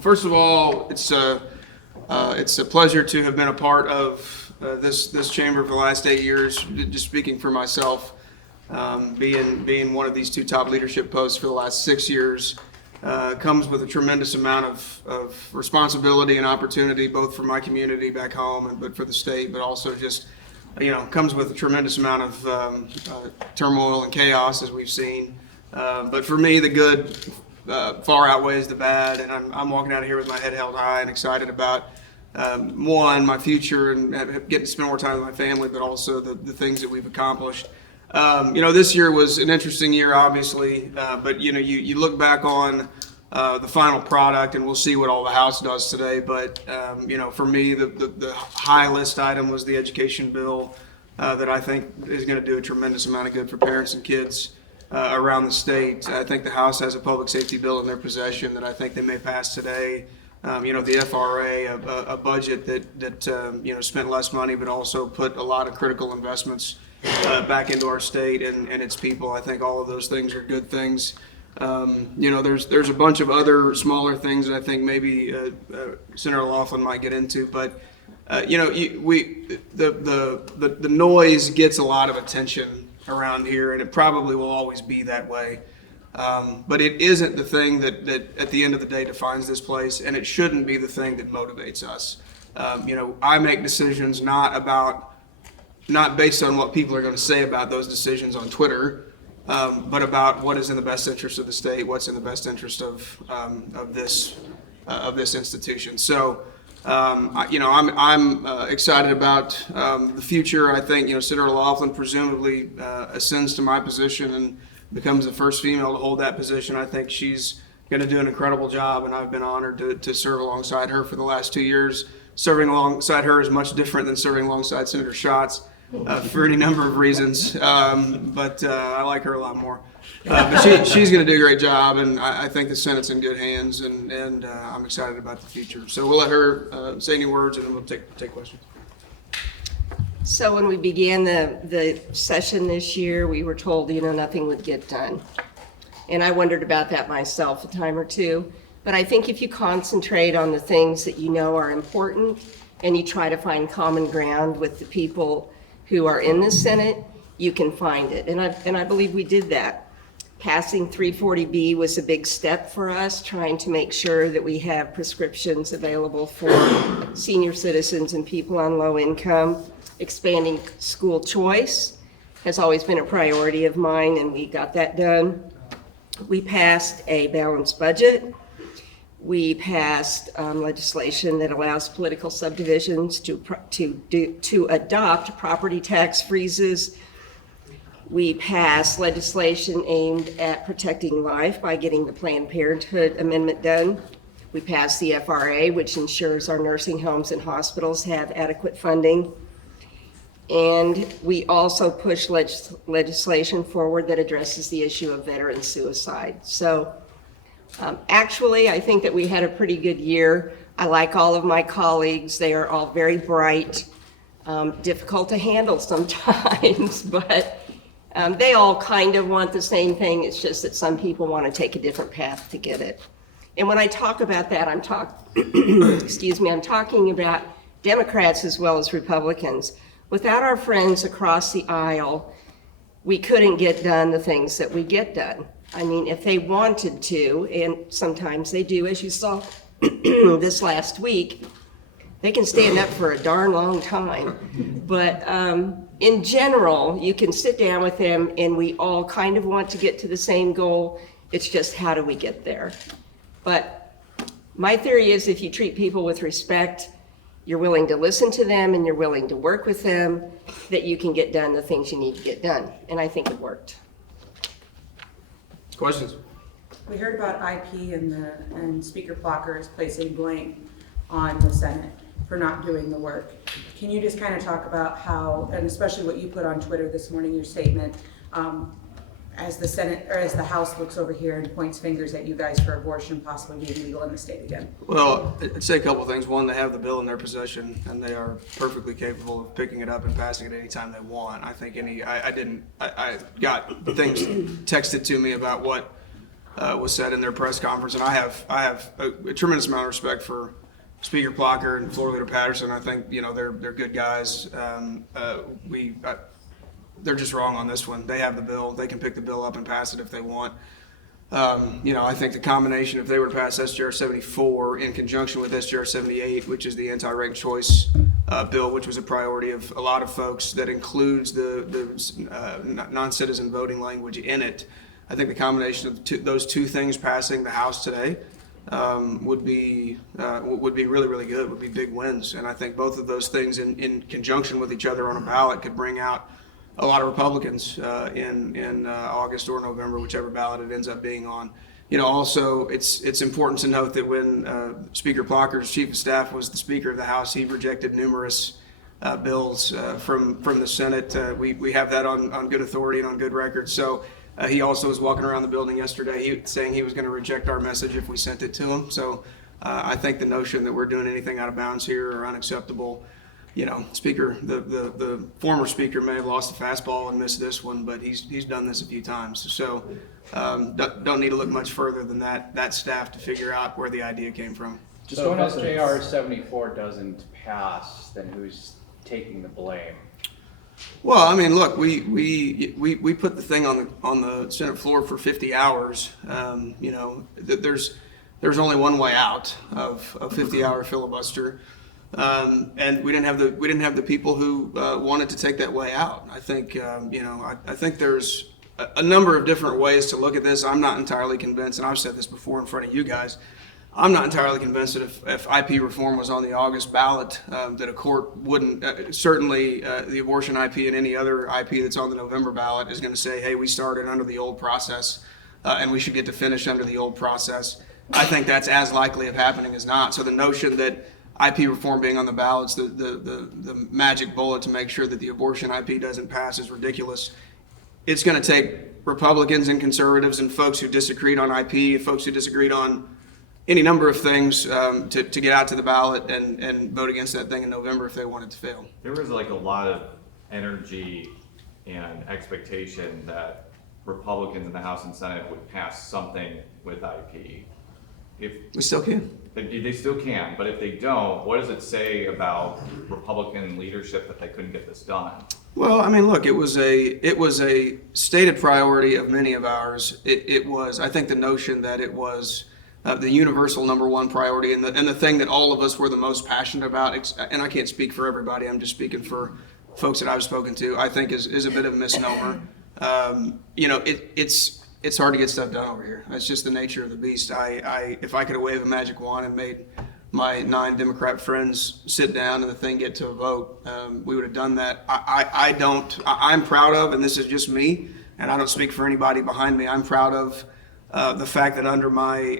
Well, first of all, it's a pleasure to have been a part of this chamber for the last 8 years. Just speaking for myself, being one of these two top leadership posts for the last 6 years comes with a tremendous amount of responsibility and opportunity, both for my community back home but for the state, but also just comes with a tremendous amount of turmoil and chaos, as we've seen. But for me, the good far outweighs the bad, and I'm walking out of here with my head held high and excited about one, my future and getting to spend more time with my family, but also the things that we've accomplished. This year was an interesting year, obviously, but you look back on the final product, and we'll see what all the House does today. But for me, the high list item was the education bill that I think is going to do a tremendous amount of good for parents and kids around the state. I think the House has a public safety bill in their possession that I think they may pass today. The FRA, a budget that spent less money, but also put a lot of critical investments back into our state and its people. I think all of those things are good things. There's a bunch of other smaller things that I think maybe Senator Laughlin might get into, but the noise gets a lot of attention around here, and it probably will always be that way. But it isn't the thing that at the end of the day defines this place, and it shouldn't be the thing that motivates us. I make decisions not based on what people are going to say about those decisions on Twitter, but about what is in the best interest of the state, what's in the best interest of this institution. So, I'm excited about the future. I think Senator Laughlin presumably ascends to my position and becomes the first female to hold that position. I think she's going to do an incredible job, and I've been honored to serve alongside her for the last 2 years. Serving alongside her is much different than serving alongside Senator Schatz for any number of reasons, but I like her a lot more. But she's going to do a great job, and I think the Senate's in good hands, and I'm excited about the future. So we'll let her say any words, and then we'll take questions. So when we began the session this year, we were told, nothing would get done. And I wondered about that myself a time or two. But I think if you concentrate on the things that are important, and you try to find common ground with the people who are in the Senate, you can find it. And I believe we did that. Passing 340B was a big step for us, trying to make sure that we have prescriptions available for senior citizens and people on low income. Expanding school choice has always been a priority of mine, and we got that done. We passed a balanced budget. We passed legislation that allows political subdivisions to adopt property tax freezes. We passed legislation aimed at protecting life by getting the Planned Parenthood amendment done. We passed the FRA, which ensures our nursing homes and hospitals have adequate funding. And we also pushed legislation forward that addresses the issue of veteran suicide. So actually, I think that we had a pretty good year. I like all of my colleagues. They are all very bright, difficult to handle sometimes, but they all kind of want the same thing. It's just that some people want to take a different path to get it. And when I talk about that, I'm talking about Democrats as well as Republicans. Without our friends across the aisle, we couldn't get done the things that we get done. I mean, if they wanted to, and sometimes they do, as you saw this last week, they can stand up for a darn long time. But in general, you can sit down with them, and we all kind of want to get to the same goal. It's just, how do we get there? But my theory is, if you treat people with respect, you're willing to listen to them, and you're willing to work with them, that you can get done the things you need to get done. And I think it worked. Questions? We heard about IP and Speaker Blocker is placing blame on the Senate for not doing the work. Can you just kind of talk about how, and especially what you put on Twitter this morning, your statement, as the Senate or as the House looks over here and points fingers at you guys for abortion possibly being legal in the state again? Well, I'd say a couple of things. One, they have the bill in their possession, and they are perfectly capable of picking it up and passing it anytime they want. I think I got things texted to me about what was said in their press conference. And I have a tremendous amount of respect for Speaker Blocker and Floor Leader Patterson. I think, they're good guys. They're just wrong on this one. They have the bill. They can pick the bill up and pass it if they want. I think the combination, if they were to pass SJR 74 in conjunction with SJR 78, which is the anti-ranked choice bill, which was a priority of a lot of folks, that includes the non-citizen voting language in it. I think the combination of those two things passing the House today would be really, really good, would be big wins. And I think both of those things in conjunction with each other on a ballot could bring out a lot of Republicans in August or November, whichever ballot it ends up being on. Also, it's important to note that when Speaker Plocker's chief of staff was the Speaker of the House, he rejected numerous bills from the Senate. We have that on good authority and on good record. So he also was walking around the building yesterday saying he was going to reject our message if we sent it to him. So I think the notion that we're doing anything out of bounds here or unacceptable, Speaker, the former Speaker may have lost the fastball and missed this one, but he's done this a few times. So don't need to look much further than that staff to figure out where the idea came from. So if SJR 74 doesn't pass, then who's taking the blame? Well, I mean, look, we put the thing on the Senate floor for 50 hours. There's only one way out of a 50-hour filibuster. And we didn't have the people who wanted to take that way out. I think I think there's a number of different ways to look at this. I'm not entirely convinced, and I've said this before in front of you guys. I'm not entirely convinced that if IP reform was on the August ballot, that a court wouldn't. Certainly, the abortion IP and any other IP that's on the November ballot is going to say, "Hey, we started under the old process, and we should get to finish under the old process." I think that's as likely of happening as not. So the notion that IP reform being on the ballots, the magic bullet to make sure that the abortion IP doesn't pass is ridiculous. It's going to take Republicans and conservatives and folks who disagreed on IP, folks who disagreed on any number of things to get out to the ballot and vote against that thing in November if they want it to fail. There was like a lot of energy and expectation that Republicans in the House and Senate would pass something with IP. We still can. They still can, but if they don't, what does it say about Republican leadership that they couldn't get this done? Well, I mean, look, it was a stated priority of many of ours. It was, I think, the notion that it was the universal number one priority and the thing that all of us were the most passionate about. And I can't speak for everybody. I'm just speaking for folks that I've spoken to. I think is a bit of a misnomer. It's hard to get stuff done over here. That's just the nature of the beast. If I could have waved a magic wand and made my 9 Democrat friends sit down and the thing get to a vote, we would have done that. I'm proud of, and this is just me, and I don't speak for anybody behind me, I'm proud of the fact that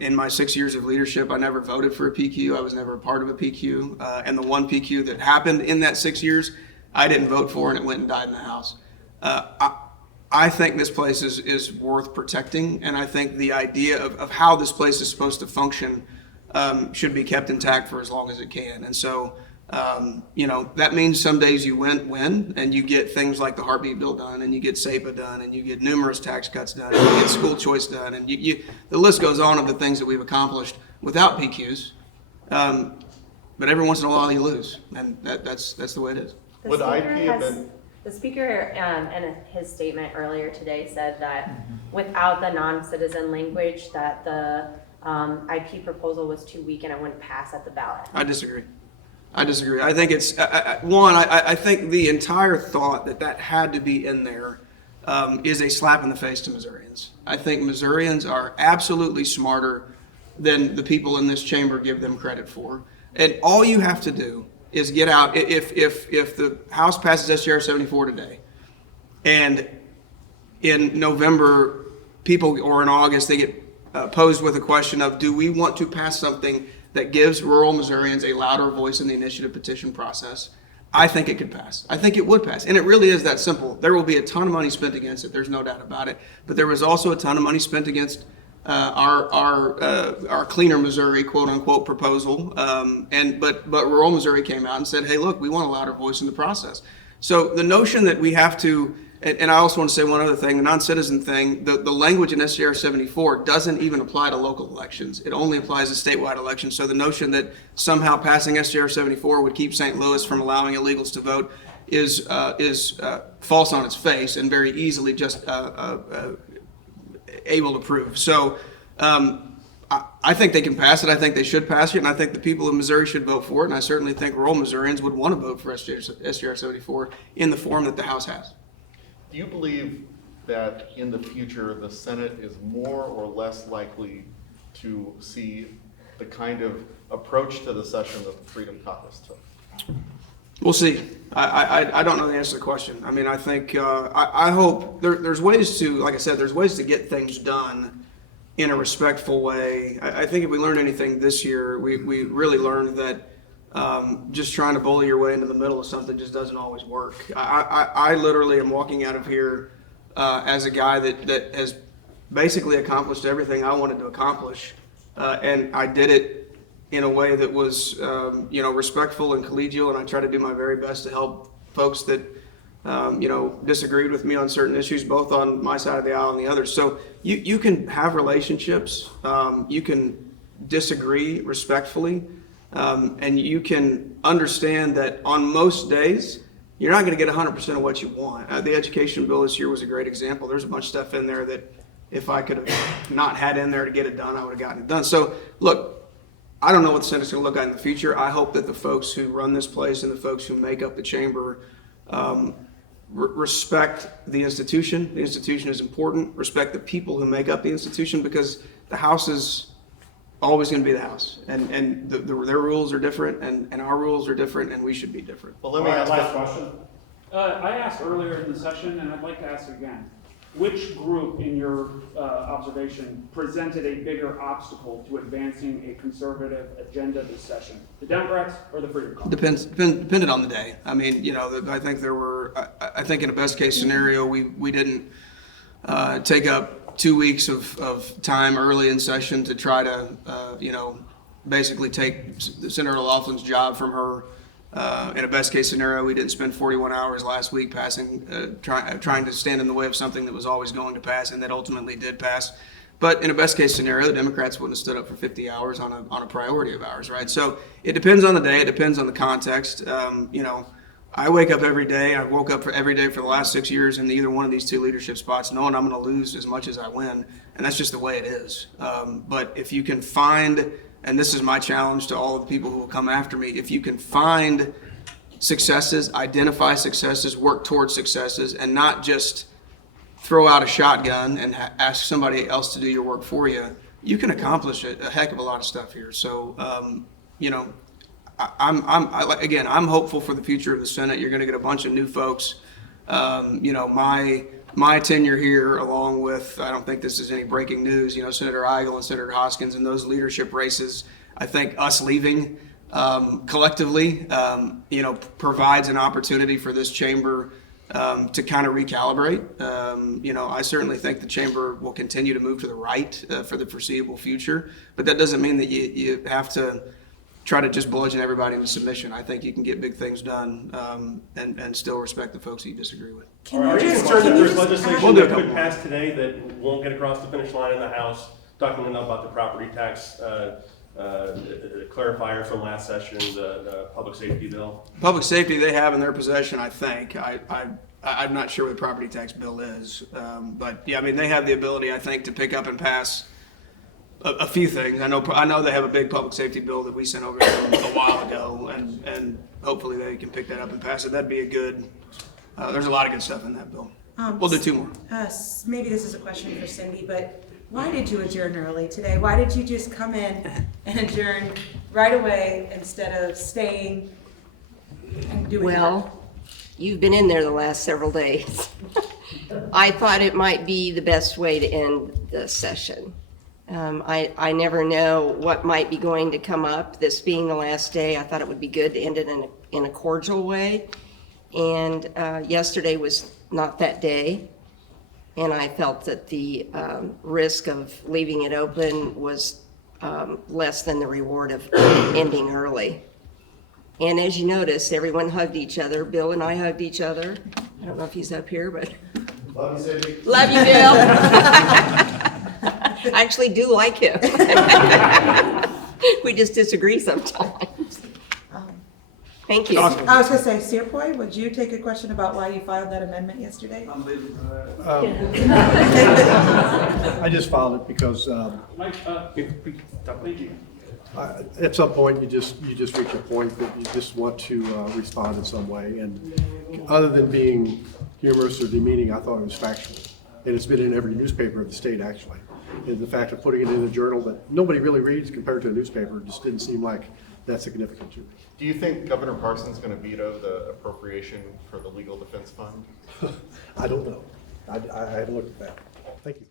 in my 6 years of leadership, I never voted for a PQ. I was never a part of a PQ. And the one PQ that happened in that 6 years, I didn't vote for, and it went and died in the House. I think this place is worth protecting, and I think the idea of how this place is supposed to function should be kept intact for as long as it can. And so, that means some days you win, and you get things like the heartbeat bill done, and you get SEPA done, and you get numerous tax cuts done, and you get school choice done, and the list goes on of the things that we've accomplished without PQs. But every once in a while you lose, and that's the way it is. Would IP have been? The speaker in his statement earlier today said that without the non-citizen language that the IP proposal was too weak and it wouldn't pass at the ballot. I disagree. I think it's, I think the entire thought that had to be in there is a slap in the face to Missourians. I think Missourians are absolutely smarter than the people in this chamber give them credit for. And all you have to do is get out, if the House passes SJR 74 today, and in November, or in August, they get posed with a question of, do we want to pass something that gives rural Missourians a louder voice in the initiative petition process? I think it could pass. I think it would pass. And it really is that simple. There will be a ton of money spent against it. There's no doubt about it. But there was also a ton of money spent against our Cleaner Missouri, quote unquote, proposal. But rural Missouri came out and said, hey, look, we want a louder voice in the process. So the notion that we have to and I also want to say one other thing, the non-citizen thing, the language in SJR 74 doesn't even apply to local elections. It only applies to statewide elections. So the notion that somehow passing SJR 74 would keep St. Louis from allowing illegals to vote is false on its face and very easily just able to prove. So I think they can pass it. I think they should pass it, and I think the people of Missouri should vote for it. And I certainly think rural Missourians would want to vote for SJR 74 in the form that the House has. Do you believe that in the future, the Senate is more or less likely to see the kind of approach to the session that the Freedom Caucus took? We'll see. I don't know the answer to the question. I mean, I think, I hope, there's ways to, like I said, there's ways to get things done in a respectful way. I think if we learned anything this year, we really learned that just trying to bully your way into the middle of something just doesn't always work. I literally am walking out of here as a guy that has basically accomplished everything I wanted to accomplish, and I did it in a way that was respectful and collegial, and I try to do my very best to help folks that disagreed with me on certain issues, both on my side of the aisle and the other. So you can have relationships, you can disagree respectfully, and you can understand that on most days, you're not going to get 100% of what you want. The education bill this year was a great example. There's a bunch of stuff in there that if I could have not had in there to get it done, I would have gotten it done. So look, I don't know what the Senate's going to look like in the future. I hope that the folks who run this place and the folks who make up the chamber respect the institution. The institution is important. Respect the people who make up the institution, because the House is always going to be the House, and their rules are different, and our rules are different, and we should be different. Well, let me ask last question. I asked earlier in the session, and I'd like to ask again. Which group, in your observation, presented a bigger obstacle to advancing a conservative agenda this session? The Democrats or the Freedom Caucus? Depended on the day. I mean, I think there were. I think in a best case scenario, we didn't take up 2 weeks of time early in session to try to basically take Senator Laughlin's job from her. In a best case scenario, we didn't spend 41 hours last week trying to stand in the way of something that was always going to pass and that ultimately did pass. But in a best case scenario, the Democrats wouldn't have stood up for 50 hours on a priority of ours, right? So it depends on the day. It depends on the context. I wake up every day. I've woke up every day for the last 6 years in either one of these two leadership spots, knowing I'm going to lose as much as I win, and that's just the way it is. But if you can find, and this is my challenge to all of the people who will come after me, if you can find successes, identify successes, work towards successes, and not just throw out a shotgun and ask somebody else to do your work for you, you can accomplish a heck of a lot of stuff here. So, I'm hopeful for the future of the Senate. You're going to get a bunch of new folks. My tenure here, along with, I don't think this is any breaking news, Senator Eigel and Senator Hoskins and those leadership races, I think us leaving collectively, provides an opportunity for this chamber to kind of recalibrate. I certainly think the chamber will continue to move to the right for the foreseeable future, but that doesn't mean that you have to try to just bludgeon everybody into submission. I think you can get big things done and still respect the folks that you disagree with. Are you concerned that there's legislation We'll do a that could couple pass today that won't get across the finish line in the House, talking about the property tax clarifier from last session, the public safety bill? Public safety they have in their possession, I think. I'm not sure what the property tax bill is. But yeah, I mean, they have the ability, I think, to pick up and pass a few things. I know they have a big public safety bill that we sent over to them a while ago, and hopefully they can pick that up and pass it. That'd be a good, there's a lot of good stuff in that bill. We'll do two more. Maybe this is a question for Cindy, but why did you adjourn early today? Why did you just come in and adjourn right away instead of staying and doing work? Well, you've been in there the last several days. I thought it might be the best way to end the session. I never know what might be going to come up. This being the last day, I thought it would be good to end it in a cordial way. And yesterday was not that day. And I felt that the risk of leaving it open was less than the reward of ending early. And as you notice, everyone hugged each other. Bill and I hugged each other. I don't know if he's up here, but Love you, Cindy. love you, Bill. I actually do like him. We just disagree sometimes. Thank you. Awesome. I was gonna say, Searpoy, would you take a question about why you filed that amendment yesterday? I just filed it because Mike, thank you. at some point, you just reach a point that you just want to respond in some way. And other than being humorous or demeaning, I thought it was factual. And it's been in every newspaper of the state, actually. And the fact of putting it in a journal that nobody really reads compared to a newspaper just didn't seem like that significant to me. Do you think Governor Parsons is going to veto the appropriation for the legal defense fund? I don't know. I haven't looked at that. Thank you.